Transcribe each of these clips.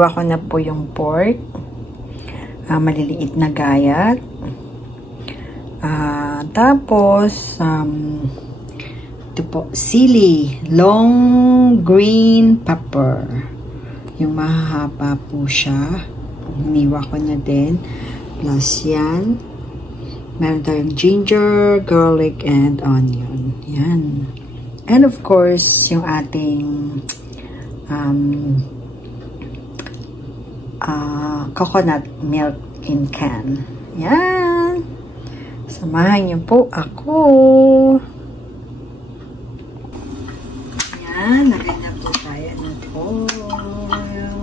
hiniwa ko na po yung pork. Maliliit na gayat. Tapos, ito po, sili. Long green pepper. Yung mahahaba po siya. Hiniwa ko na din. Plus yan. Meron tayong ginger, garlic, and onion. Yan. And of course, yung ating coconut milk in can. Yan. Samahan niyo po ako. Yan. Lagay na po tayo ng oil. Yan.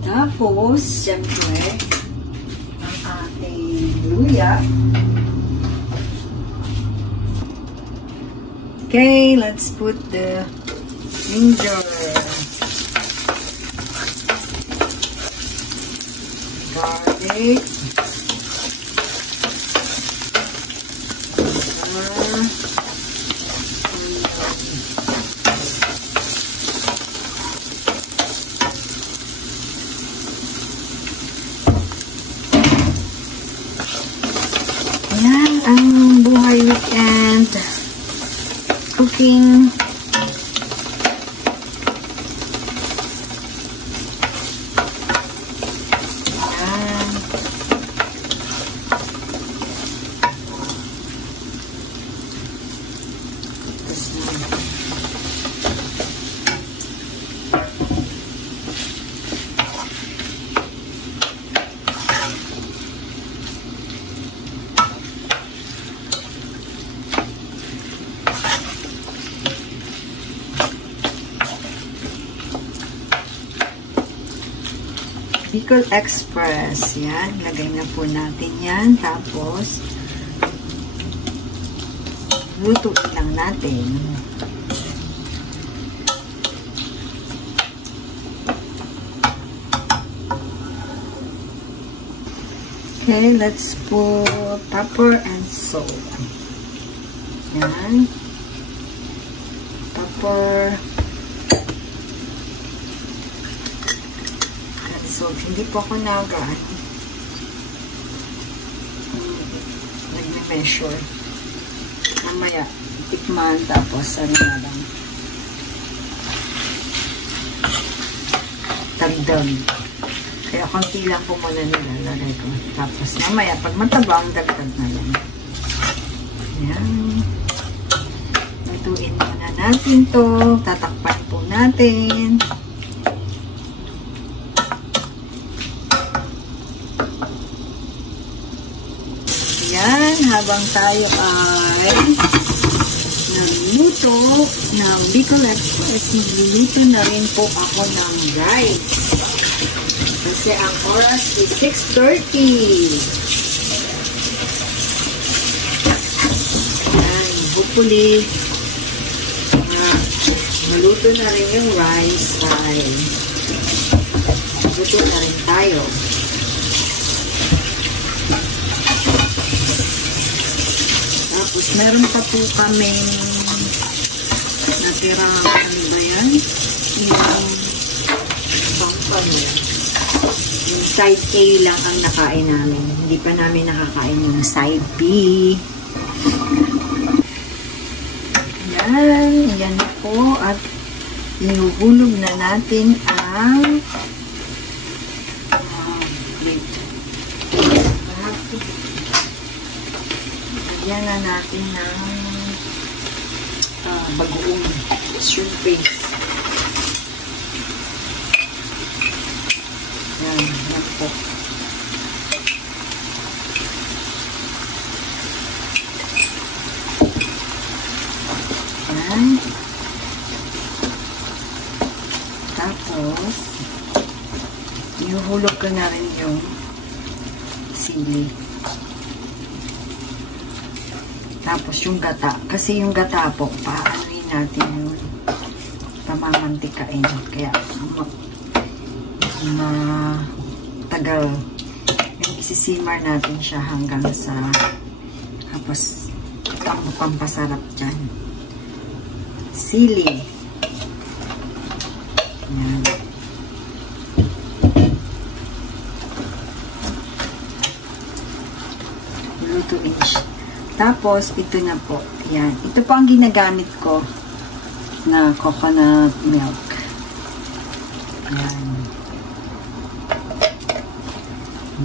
Tapos, siyempre, ang ating luya. Okay, let's put the ginger, garlic, yan ang buhay weekend cooking. Bicol Express. Yan. Lagay na po natin yan. Tapos, lutuin lang natin. Okay, let's put pepper and salt. Yan. Pepper. So, hindi po ako nag-measure. Mamaya, tikman, tapos ano na lang. Tagdag. Kaya konti lang po muna nilalagay ko. Tapos mamaya, pag matabang, dagdag na lang. Ayan. Lutuin muna natin to. Tatakpan po natin. Yan, habang tayo ay nagluto ng Bicol Express, magluluto na rin po ako ng rice. Kasi ang oras is 6:30. Yan, hopefully, maluto na rin yung rice ay luto na rin tayo. Tapos, meron pa po kaming natirang, ano ba yan? Yung side A lang ang nakain namin. Hindi pa namin nakakain yung side B. Yan. Yan po. At inuhulog na natin ang yan na natin ng bagoong shrimp paste. Yan, yan po. Yan. Tapos, ihuhulog ko na rin yung sili. Tapos yung gata. Kasi yung gata po, paanoin natin yun. Pamamantikain. Kaya, matagal yung Isisimmer natin siya hanggang sa tapos pampasarap dyan. Sili. Yan. Lutuin siya. Tapos, ito na po. Yan. Ito po ang ginagamit ko na coconut milk. Yan.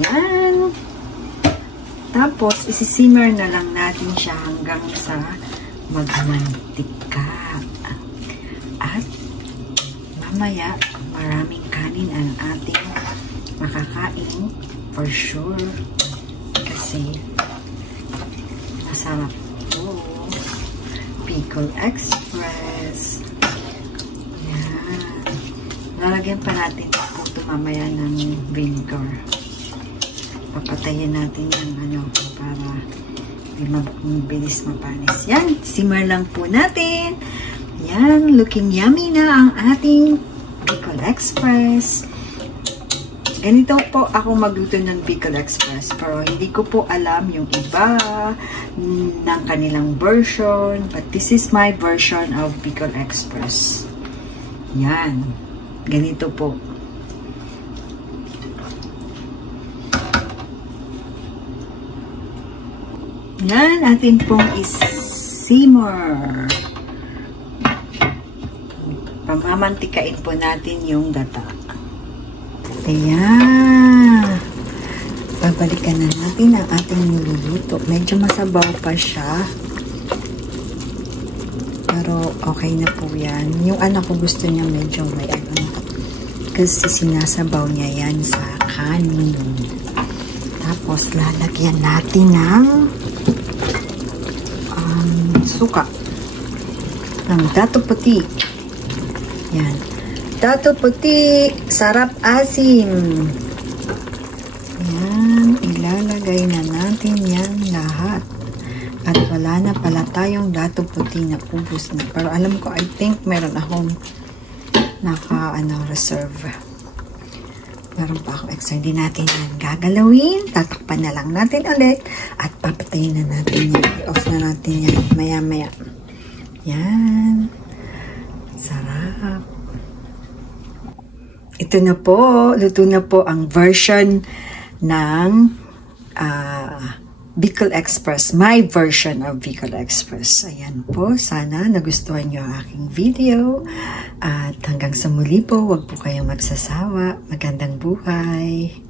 Yan. Tapos, isisimmer na lang natin siya hanggang sa magmantika. At, mamaya, maraming kanin ang ating makakain for sure. Kasi, masarap ito. Pickle Express. Yan. Lalagyan pa natin ito mamaya ng vinegar. Papatayin natin yung para mabilis mapanis. Yan, simmer lang po natin. Yan, looking yummy na ang ating Pickle Express. Ganito po ako magluto ng Pickle Express. Pero hindi ko po alam yung iba ng kanilang version. But this is my version of Pickle Express. Yan, ganito po. Yan, atin pong is-simmer. Pamamantikain po natin yung gata. Ayan. Babalikan na natin ang ating niluluto. Medyo masabaw pa siya. Pero okay na po yan. Yung anak ko gusto niya medyo may kasi sinasabaw niya yan sa kanin. Tapos lalagyan natin ng suka ng dato puti. Yan. Dato puti, sarap asim. Yan. Ilalagay na natin yan lahat. At wala na pala tayong dato puti na ubos na. Pero alam ko, I think meron akong reserve. Meron pa ako extra. Hindi natin yan gagalawin. Tatakpan na lang natin ulit. At papatayin na natin yan. I-off na natin yan. Maya-maya. Yan. Sarap. Ito na po. Luto na po ang version ng Pickle Express. My version of Pickle Express. Ayan po. Sana nagustuhan nyo ang aking video. At hanggang sa muli po, huwag po kayong magsasawa. Magandang buhay.